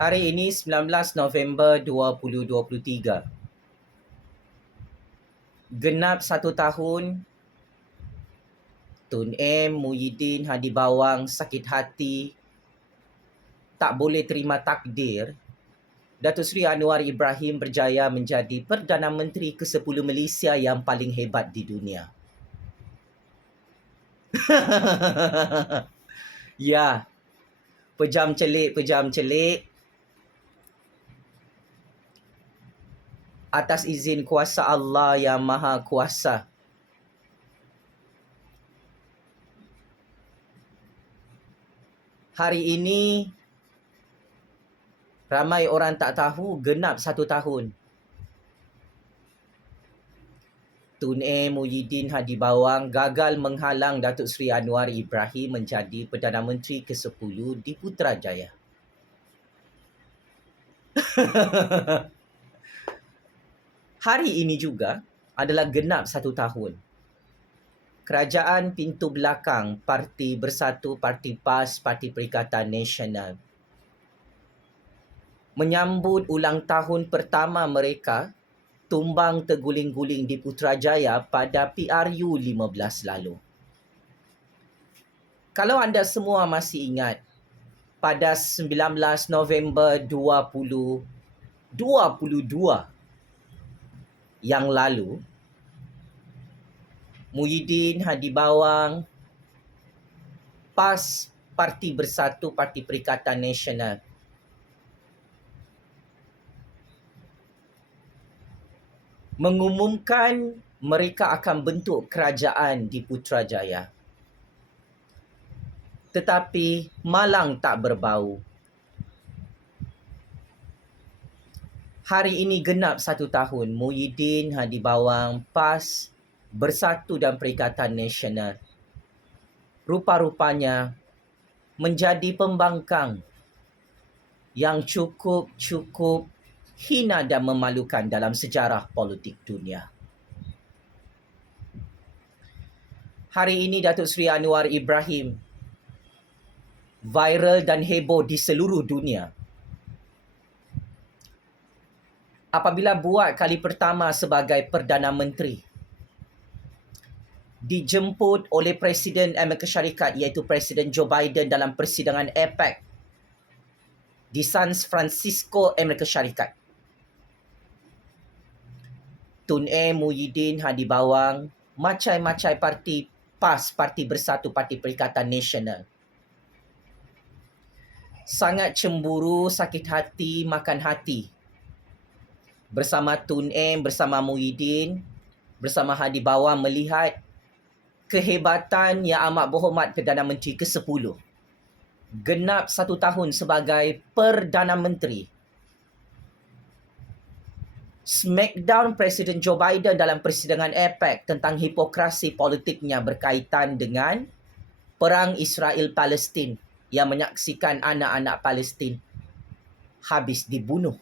Hari ini 19 November 2023. Genap 1 tahun Tun M, Muhyiddin, Hadi Bawang sakit hati, tak boleh terima takdir Datuk Seri Anwar Ibrahim berjaya menjadi Perdana Menteri ke-10 Malaysia yang paling hebat di dunia. Ya, pejam celik. Atas izin kuasa Allah yang Maha Kuasa. Hari ini ramai orang tak tahu genap 1 tahun Tun M, Muhyiddin, Hadi Bawang gagal menghalang Datuk Seri Anwar Ibrahim menjadi Perdana Menteri ke-10 di Putrajaya. Hari ini juga adalah genap 1 tahun. Kerajaan Pintu Belakang, Parti Bersatu, Parti PAS, Parti Perikatan Nasional menyambut ulang tahun pertama mereka tumbang terguling-guling di Putrajaya pada PRU 15 lalu. Kalau anda semua masih ingat, pada 19 November 2022 yang lalu, Muhyiddin, Hadi Bawang, PAS, Parti Bersatu, Parti Perikatan Nasional mengumumkan mereka akan bentuk kerajaan di Putrajaya. Tetapi malang tak berbau. Hari ini genap 1 tahun Muhyiddin, Hadi Bawang, PAS, Bersatu dan Perikatan Nasional rupa-rupanya menjadi pembangkang yang cukup hina dan memalukan dalam sejarah politik dunia. Hari ini Datuk Seri Anwar Ibrahim viral dan heboh di seluruh dunia apabila buat kali pertama sebagai Perdana Menteri, dijemput oleh Presiden Amerika Syarikat iaitu Presiden Joe Biden dalam persidangan APEC di San Francisco, Amerika Syarikat. Tun M, Muhyiddin, Hadi Bawang, macai-macai parti PAS, Parti Bersatu, Parti Perikatan Nasional sangat cemburu, sakit hati, makan hati bersama Tun M, bersama Muhyiddin, bersama Hadi Bawang melihat kehebatan yang amat berhormat Perdana Menteri ke-10. Genap 1 tahun sebagai Perdana Menteri. Smackdown Presiden Joe Biden dalam persidangan APEC tentang hipokrasi politiknya berkaitan dengan perang Israel-Palestin yang menyaksikan anak-anak Palestin habis dibunuh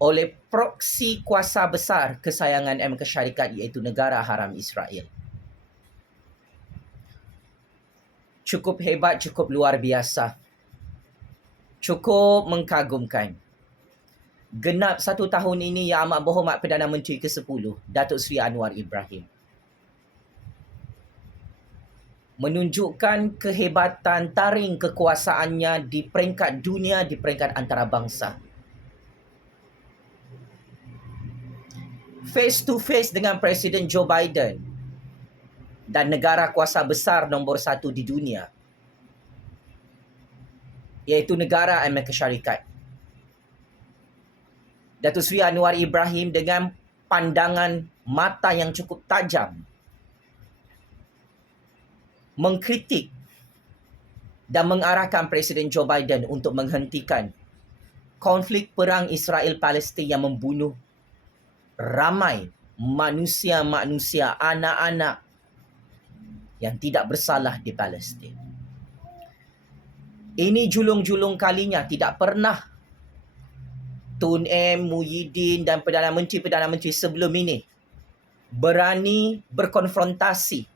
oleh proksi kuasa besar kesayangan Amerika Syarikat iaitu negara haram Israel. Cukup hebat, cukup luar biasa. Cukup mengkagumkan. Genap 1 tahun ini yang amat berhormat Perdana Menteri ke-10, Datuk Seri Anwar Ibrahim, menunjukkan kehebatan taring kekuasaannya di peringkat dunia, di peringkat antarabangsa. Face to face dengan Presiden Joe Biden dan negara kuasa besar nombor 1 di dunia, iaitu negara Amerika Syarikat. Datuk Seri Anwar Ibrahim dengan pandangan mata yang cukup tajam mengkritik dan mengarahkan Presiden Joe Biden untuk menghentikan konflik perang Israel-Palestin yang membunuh ramai manusia-manusia, anak-anak yang tidak bersalah di Palestin. Ini julung-julung kalinya, tidak pernah Tun M, Muhyiddin dan Perdana Menteri sebelum ini berani berkonfrontasi,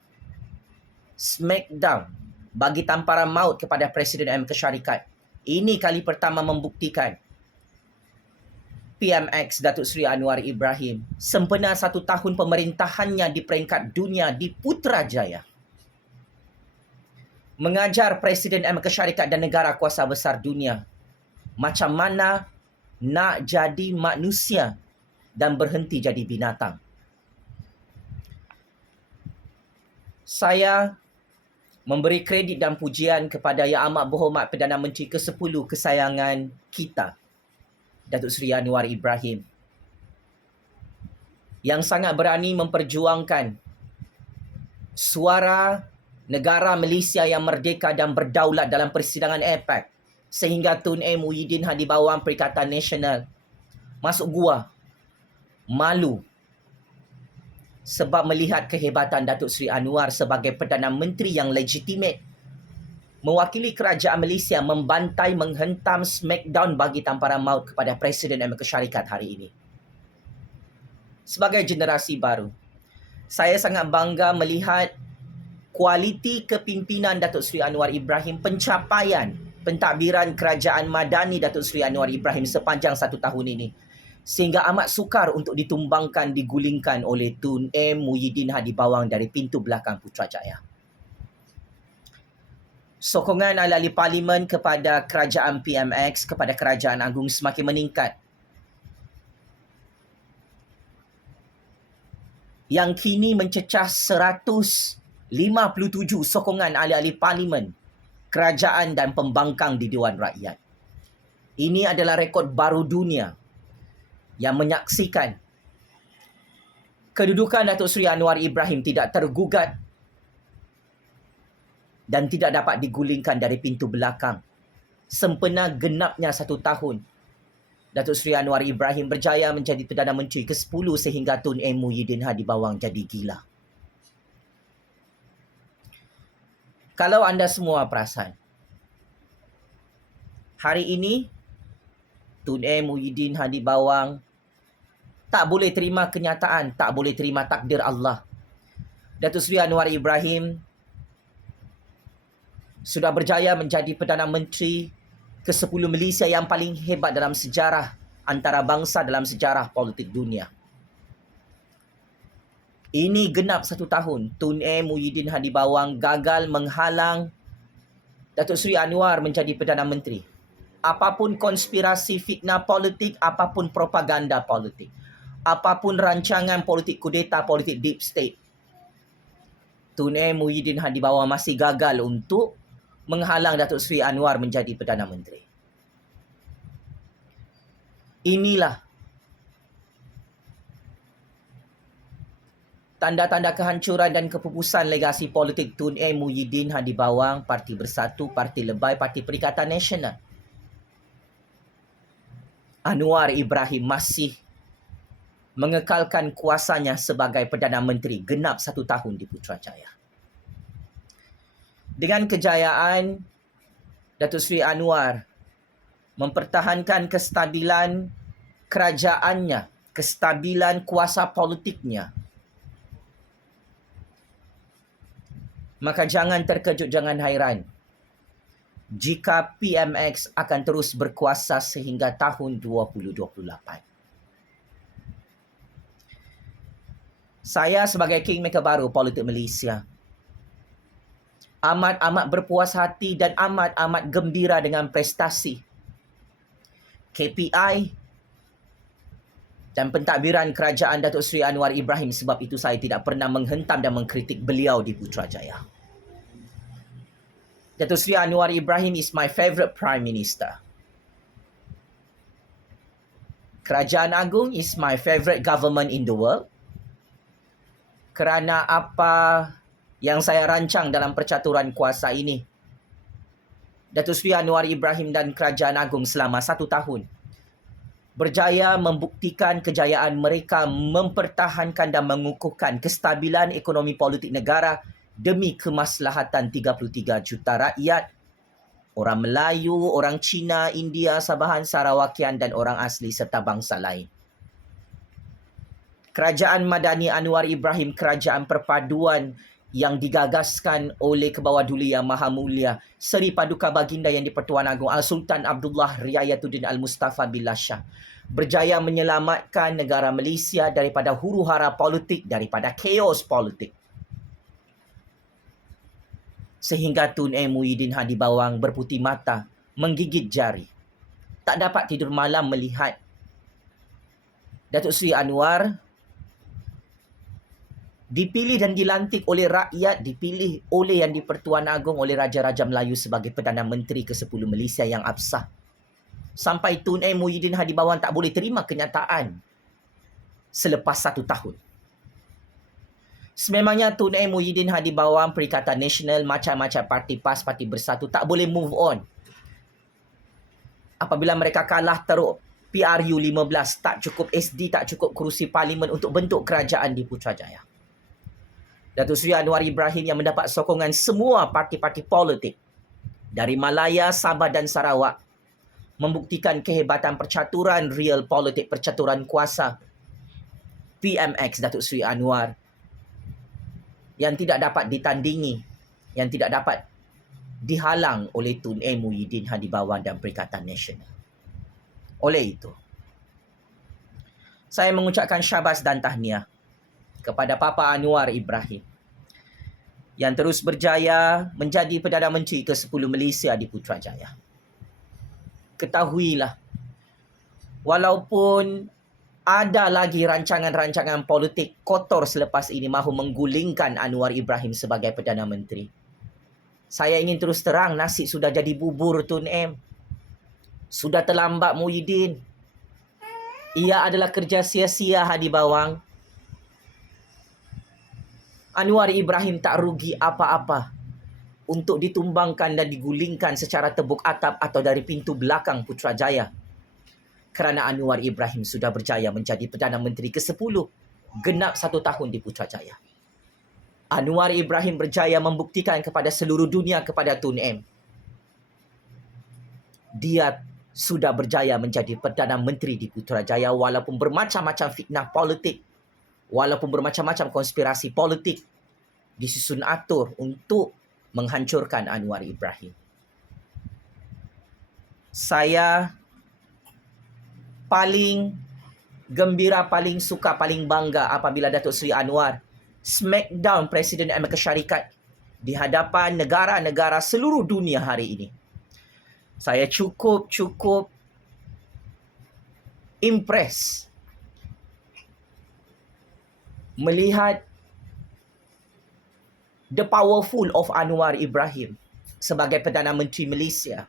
smackdown bagi tamparan maut kepada Presiden Amerika Syarikat. Ini kali pertama membuktikan PMX Datuk Seri Anwar Ibrahim sempena 1 tahun pemerintahannya di peringkat dunia di Putrajaya mengajar Presiden Amerika Syarikat dan negara kuasa besar dunia macam mana nak jadi manusia dan berhenti jadi binatang. Saya memberi kredit dan pujian kepada Yang Amat Berhormat Perdana Menteri ke-10 kesayangan kita, Datuk Seri Anwar Ibrahim, yang sangat berani memperjuangkan suara negara Malaysia yang merdeka dan berdaulat dalam persidangan APEC sehingga Tun Muhyiddin Hadi Bawang Perikatan Nasional masuk gua malu sebab melihat kehebatan Datuk Seri Anwar sebagai Perdana Menteri yang legitimate mewakili kerajaan Malaysia membantai, menghentam smackdown bagi tamparan maut kepada Presiden Amerika Syarikat hari ini. Sebagai generasi baru, saya sangat bangga melihat kualiti kepimpinan Datuk Seri Anwar Ibrahim, pencapaian pentadbiran kerajaan madani Datuk Seri Anwar Ibrahim sepanjang 1 tahun ini, sehingga amat sukar untuk ditumbangkan, digulingkan oleh Tun Muhyiddin Hadi Bawang dari pintu belakang Putrajaya. Sokongan ahli-ahli parlimen kepada kerajaan PMX, kepada kerajaan agung semakin meningkat, yang kini mencecah 157 sokongan ahli-ahli parlimen, kerajaan dan pembangkang di Dewan Rakyat. Ini adalah rekod baru dunia yang menyaksikan kedudukan Datuk Seri Anwar Ibrahim tidak tergugat dan tidak dapat digulingkan dari pintu belakang. Sempena genapnya 1 tahun, Datuk Seri Anwar Ibrahim berjaya menjadi Perdana Menteri ke-10 sehingga Tun Muhyiddin Hadi Bawang jadi gila. Kalau anda semua perasan, hari ini Tun Muhyiddin Hadi Bawang tak boleh terima kenyataan, tak boleh terima takdir Allah. Datuk Seri Anwar Ibrahim sudah berjaya menjadi Perdana Menteri ke-10 Malaysia yang paling hebat dalam sejarah antarabangsa, dalam sejarah politik dunia. Ini genap 1 tahun, Tun Muhyiddin Hadi Bawang gagal menghalang Datuk Seri Anwar menjadi Perdana Menteri. Apapun konspirasi fitnah politik, apapun propaganda politik, apapun rancangan politik kudeta, politik deep state, Tun Muhyiddin Hadi Bawang masih gagal untuk menghalang Datuk Seri Anwar menjadi Perdana Menteri. Inilah tanda-tanda kehancuran dan kepupusan legasi politik Tun Muhyiddin Hadi Bawang, Parti Bersatu, Parti Lebay, Parti Perikatan Nasional. Anwar Ibrahim masih mengekalkan kuasanya sebagai Perdana Menteri genap 1 tahun di Putrajaya. Dengan kejayaan Datuk Seri Anwar mempertahankan kestabilan kerajaannya, kestabilan kuasa politiknya, maka jangan terkejut, jangan hairan jika PMX akan terus berkuasa sehingga tahun 2028. Saya sebagai kingmaker baru politik Malaysia amat-amat berpuas hati dan amat-amat gembira dengan prestasi, KPI dan pentadbiran kerajaan Datuk Seri Anwar Ibrahim. Sebab itu saya tidak pernah menghentam dan mengkritik beliau di Putrajaya. Datuk Seri Anwar Ibrahim is my favourite Prime Minister. Kerajaan Agung is my favourite government in the world. Kerana apa yang saya rancang dalam percaturan kuasa ini, Datuk Seri Anwar Ibrahim dan Kerajaan Agung selama 1 tahun berjaya membuktikan kejayaan mereka mempertahankan dan mengukuhkan kestabilan ekonomi politik negara demi kemaslahatan 33 juta rakyat, orang Melayu, orang Cina, India, Sabahan, Sarawakian dan orang asli serta bangsa lain. Kerajaan Madani Anwar Ibrahim, kerajaan perpaduan yang digagaskan oleh Kebawah Duli Yang Maha Mulia Seri Paduka Baginda Yang di-Pertuan Agong Al-Sultan Abdullah Riayatuddin Al-Mustafa Billah Shah berjaya menyelamatkan negara Malaysia daripada huru-hara politik, daripada chaos politik. Sehingga Tun Muhyiddin Hadi Bawang berputih mata, menggigit jari. Tak dapat tidur malam melihat Datuk Seri Anwar dipilih dan dilantik oleh rakyat, dipilih oleh Yang di-Pertuan Agong oleh Raja-Raja Melayu sebagai Perdana Menteri ke-10 Malaysia yang absah. Sampai Tun Muhyiddin Hadi Bawang tak boleh terima kenyataan selepas 1 tahun. Sememangnya Tun Muhyiddin Hadi Bawang, Perikatan Nasional, macam-macam parti PAS, Parti Bersatu tak boleh move on. Apabila mereka kalah teruk PRU 15, tak cukup SD, tak cukup kerusi parlimen untuk bentuk kerajaan di Putrajaya. Datuk Seri Anwar Ibrahim yang mendapat sokongan semua parti-parti politik dari Malaya, Sabah dan Sarawak membuktikan kehebatan percaturan real politik, percaturan kuasa PMX Datuk Seri Anwar yang tidak dapat ditandingi, yang tidak dapat dihalang oleh Tun Muhyiddin Hadi Bawang dan Perikatan Nasional. Oleh itu, saya mengucapkan syabas dan tahniah kepada Papa Anwar Ibrahim yang terus berjaya menjadi Perdana Menteri ke-10 Malaysia di Putrajaya. Ketahuilah, walaupun ada lagi rancangan-rancangan politik kotor selepas ini mahu menggulingkan Anwar Ibrahim sebagai Perdana Menteri, saya ingin terus terang, nasi sudah jadi bubur Tun Sudah terlambat Muhyiddin. Ia adalah kerja sia-sia Hadi Bawang. Anwar Ibrahim tak rugi apa-apa untuk ditumbangkan dan digulingkan secara tebuk atap atau dari pintu belakang Putrajaya. Kerana Anwar Ibrahim sudah berjaya menjadi Perdana Menteri ke-10, genap 1 tahun di Putrajaya. Anwar Ibrahim berjaya membuktikan kepada seluruh dunia, kepada Tun dia sudah berjaya menjadi Perdana Menteri di Putrajaya walaupun bermacam-macam fitnah politik, walaupun bermacam-macam konspirasi politik disusun atur untuk menghancurkan Anwar Ibrahim. Saya paling gembira, paling suka, paling bangga apabila Datuk Seri Anwar smackdown Presiden Amerika Syarikat di hadapan negara-negara seluruh dunia hari ini. Saya cukup impress melihat the powerful of Anwar Ibrahim sebagai Perdana Menteri Malaysia.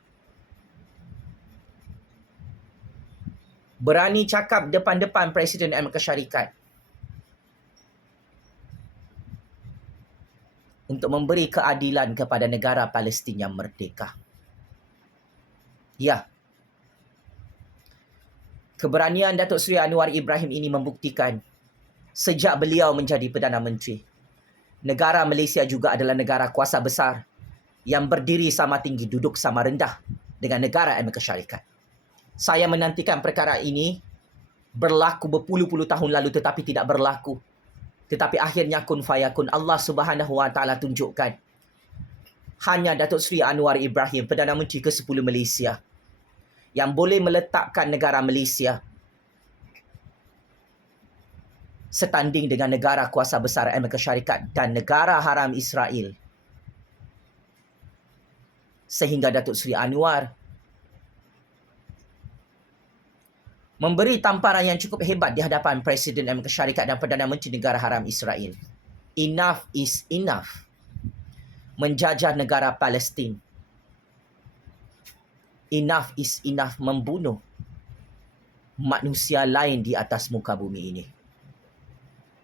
Berani cakap depan-depan Presiden Amerika Syarikat untuk memberi keadilan kepada negara Palestin yang merdeka. Ya, keberanian Datuk Seri Anwar Ibrahim ini membuktikan sejak beliau menjadi Perdana Menteri, negara Malaysia juga adalah negara kuasa besar yang berdiri sama tinggi, duduk sama rendah dengan negara Amerika Syarikat. Saya menantikan perkara ini berlaku berpuluh-puluh tahun lalu tetapi tidak berlaku. Tetapi akhirnya kun fayakun, Allah Subhanahu Wa Taala tunjukkan hanya Datuk Seri Anwar Ibrahim, Perdana Menteri ke-10 Malaysia, yang boleh meletakkan negara Malaysia setanding dengan negara kuasa besar Amerika Syarikat dan negara haram Israel. Sehingga Datuk Seri Anwar memberi tamparan yang cukup hebat di hadapan Presiden Amerika Syarikat dan Perdana Menteri negara haram Israel. Enough is enough. Menjajah negara Palestin. Enough is enough membunuh manusia lain di atas muka bumi ini.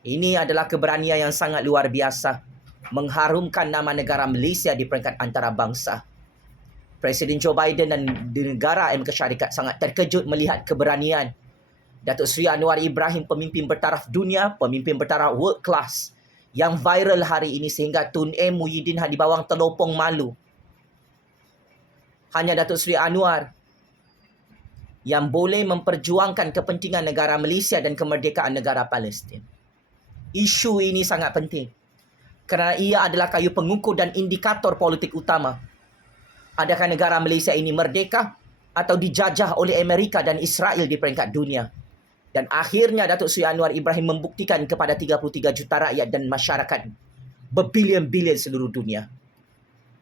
Ini adalah keberanian yang sangat luar biasa, mengharumkan nama negara Malaysia di peringkat antarabangsa. Presiden Joe Biden dan negara Amerika Syarikat sangat terkejut melihat keberanian Datuk Seri Anwar Ibrahim, pemimpin bertaraf dunia, pemimpin bertaraf world class yang viral hari ini sehingga Tun Muhyiddin Hadi Bawang terlopong malu. Hanya Datuk Seri Anwar yang boleh memperjuangkan kepentingan negara Malaysia dan kemerdekaan negara Palestin. Isu ini sangat penting kerana ia adalah kayu pengukur dan indikator politik utama. Adakah negara Malaysia ini merdeka atau dijajah oleh Amerika dan Israel di peringkat dunia? Dan akhirnya Datuk Seri Anwar Ibrahim membuktikan kepada 33 juta rakyat dan masyarakat berbilion-bilion seluruh dunia.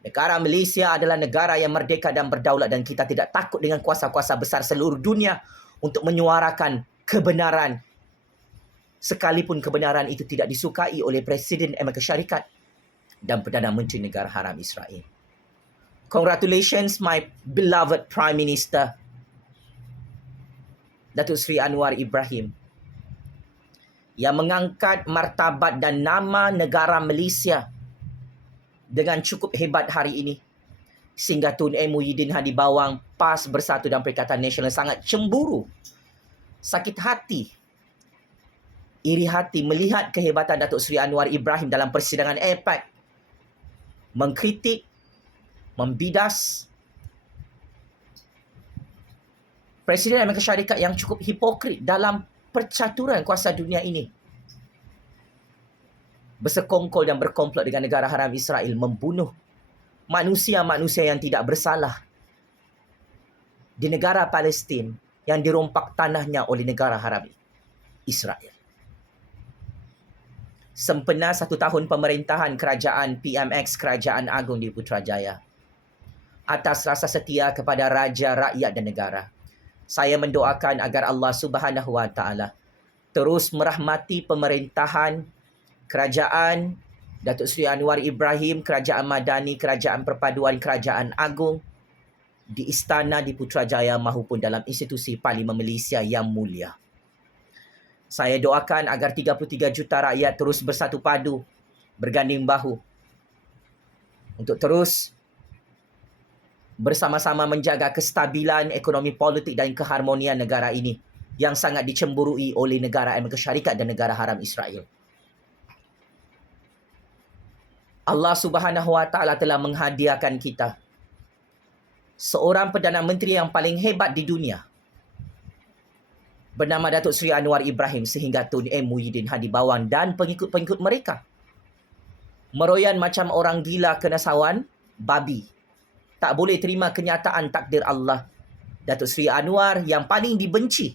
Negara Malaysia adalah negara yang merdeka dan berdaulat, dan kita tidak takut dengan kuasa-kuasa besar seluruh dunia untuk menyuarakan kebenaran, sekalipun kebenaran itu tidak disukai oleh Presiden Amerika Syarikat dan Perdana Menteri Negara Haram Israel. Congratulations my beloved Prime Minister Datuk Seri Anwar Ibrahim, yang mengangkat martabat dan nama negara Malaysia dengan cukup hebat hari ini, sehingga Tun M. Muhyiddin Hadi Bawang, PAS Bersatu dan Perikatan Nasional sangat cemburu, sakit hati, iri hati melihat kehebatan Datuk Seri Anwar Ibrahim dalam persidangan APEC, mengkritik, membidas Presiden Amerika Syarikat yang cukup hipokrit dalam percaturan kuasa dunia ini, bersekongkol dan berkomplot dengan negara haram Israel, membunuh manusia-manusia yang tidak bersalah di negara Palestin yang dirompak tanahnya oleh negara haram Israel. Sempena 1 tahun pemerintahan kerajaan PMX Kerajaan Agong di Putrajaya, atas rasa setia kepada raja, rakyat dan negara, saya mendoakan agar Allah Subhanahu Wa Taala terus merahmati pemerintahan kerajaan Datuk Seri Anwar Ibrahim, Kerajaan Madani, Kerajaan Perpaduan, Kerajaan Agong di istana di Putrajaya maupun dalam institusi Parlimen Malaysia yang mulia. Saya doakan agar 33 juta rakyat terus bersatu padu, berganding bahu untuk terus bersama-sama menjaga kestabilan ekonomi politik dan keharmonian negara ini yang sangat dicemburui oleh negara Amerika Syarikat dan negara haram Israel. Allah Subhanahu Wa Taala telah menghadiahkan kita seorang Perdana Menteri yang paling hebat di dunia, bernama Datuk Seri Anwar Ibrahim, sehingga Tun M. Muhyiddin Hadi Bawang dan pengikut-pengikut mereka meroyan macam orang gila kena sawan babi. Tak boleh terima kenyataan takdir Allah. Datuk Seri Anwar yang paling dibenci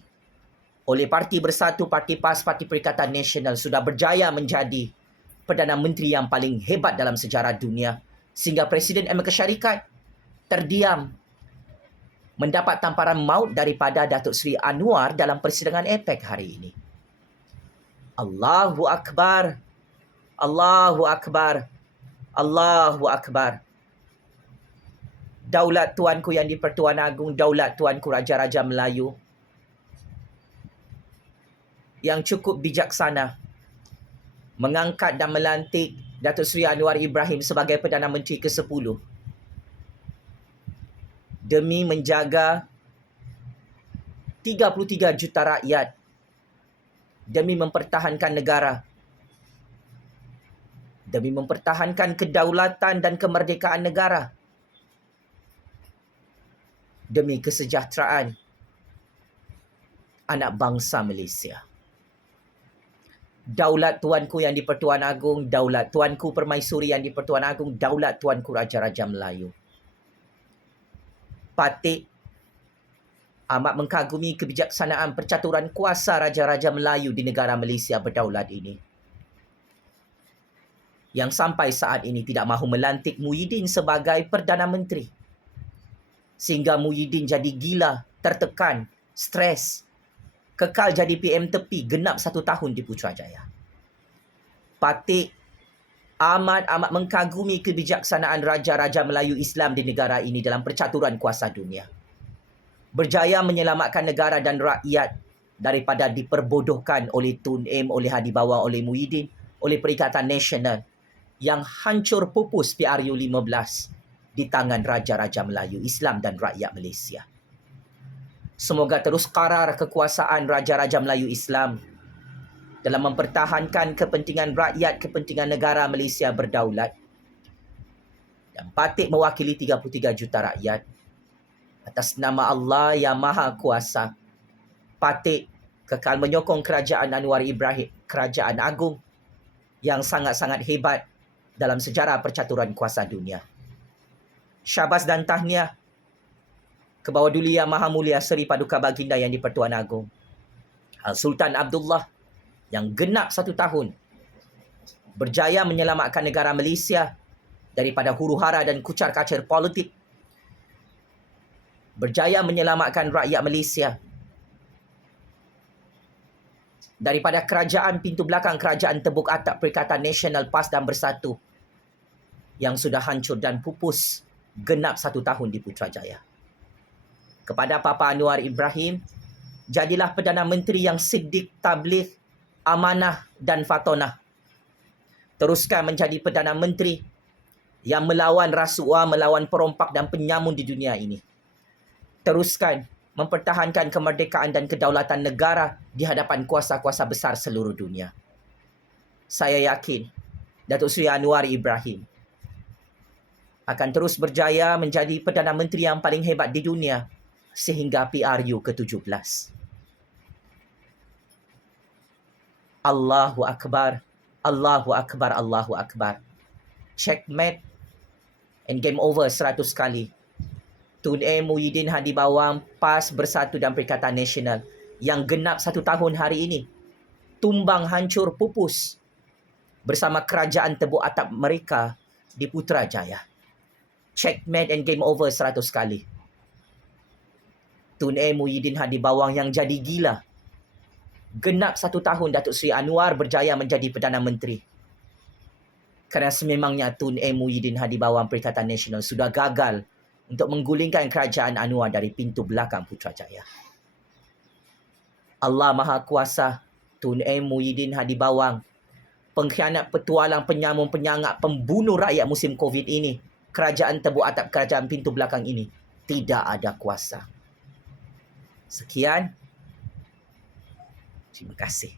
oleh Parti Bersatu, Parti PAS, Parti Perikatan Nasional sudah berjaya menjadi Perdana Menteri yang paling hebat dalam sejarah dunia, sehingga Presiden Amerika Syarikat terdiam mendapat tamparan maut daripada Datuk Seri Anwar dalam persidangan APEC hari ini. Allahu Akbar. Allahu Akbar. Allahu Akbar. Daulat Tuanku yang di-Pertuan Agong, daulat Tuanku Raja-Raja Melayu yang cukup bijaksana mengangkat dan melantik Datuk Seri Anwar Ibrahim sebagai Perdana Menteri ke-10 demi menjaga 33 juta rakyat, demi mempertahankan negara, demi mempertahankan kedaulatan dan kemerdekaan negara, demi kesejahteraan anak bangsa Malaysia. Daulat Tuanku yang di-Pertuan Agong, daulat Tuanku Permaisuri yang di-Pertuan Agong, daulat Tuanku Raja-Raja Melayu. Patut amat mengkagumi kebijaksanaan percaturan kuasa Raja-Raja Melayu di negara Malaysia berdaulat ini, yang sampai saat ini tidak mahu melantik Muhyiddin sebagai Perdana Menteri, sehingga Muhyiddin jadi gila, tertekan, stres, kekal jadi PM tepi genap 1 tahun di Putrajaya. Patut amat mengkagumi kebijaksanaan Raja-Raja Melayu Islam di negara ini dalam percaturan kuasa dunia. Berjaya menyelamatkan negara dan rakyat daripada diperbodohkan oleh Tun M, oleh Hadi Bawang, oleh Muhyiddin, oleh Perikatan Nasional yang hancur pupus PRU15 di tangan Raja-Raja Melayu Islam dan rakyat Malaysia. Semoga terus karar kekuasaan Raja-Raja Melayu Islam dalam mempertahankan kepentingan rakyat, kepentingan negara Malaysia berdaulat dan patut mewakili 33 juta rakyat. Atas nama Allah yang Maha Kuasa, patut kekal menyokong Kerajaan Anwar Ibrahim, Kerajaan Agong yang sangat-sangat hebat dalam sejarah percaturan kuasa dunia. Syabas dan tahniah ke Bawah Duli Yang Maha Mulia Seri Paduka Baginda Yang di-Pertuan Agong Sultan Abdullah yang genap 1 tahun berjaya menyelamatkan negara Malaysia daripada huru-hara dan kucar-kacir politik, berjaya menyelamatkan rakyat Malaysia daripada kerajaan pintu belakang kerajaan tebuk atap Perikatan Nasional PAS dan Bersatu yang sudah hancur dan pupus genap 1 tahun di Putrajaya. Kepada Papa Anwar Ibrahim, jadilah Perdana Menteri yang siddiq, tabligh, amanah dan fatonah. Teruskan menjadi Perdana Menteri yang melawan rasuah, melawan perompak dan penyamun di dunia ini. Teruskan mempertahankan kemerdekaan dan kedaulatan negara di hadapan kuasa-kuasa besar seluruh dunia. Saya yakin Datuk Seri Anwar Ibrahim akan terus berjaya menjadi Perdana Menteri yang paling hebat di dunia sehingga PRU ke-17. Allahu Akbar, Allahu Akbar, Allahu Akbar. Checkmate and game over 100 kali. Tun M. Muhyiddin Hadi Bawang, PAS, Bersatu dan Perikatan Nasional yang genap 1 tahun hari ini tumbang hancur pupus bersama kerajaan tebuk atap mereka di Putrajaya. Checkmate and game over 100 kali. Tun M. Muhyiddin Hadi Bawang yang jadi gila. Genap 1 tahun Datuk Seri Anwar berjaya menjadi Perdana Menteri. Kerana sememangnya Tun M. Muhyiddin Hadi Bawang Perikatan Nasional sudah gagal untuk menggulingkan kerajaan Anwar dari pintu belakang Putrajaya. Allah Maha Kuasa, Tun M. Muhyiddin Hadi Bawang, pengkhianat, petualang, penyamun, penyangak, pembunuh rakyat musim Covid ini, kerajaan tebuk atap kerajaan pintu belakang ini tidak ada kuasa. Sekian. Terima kasih.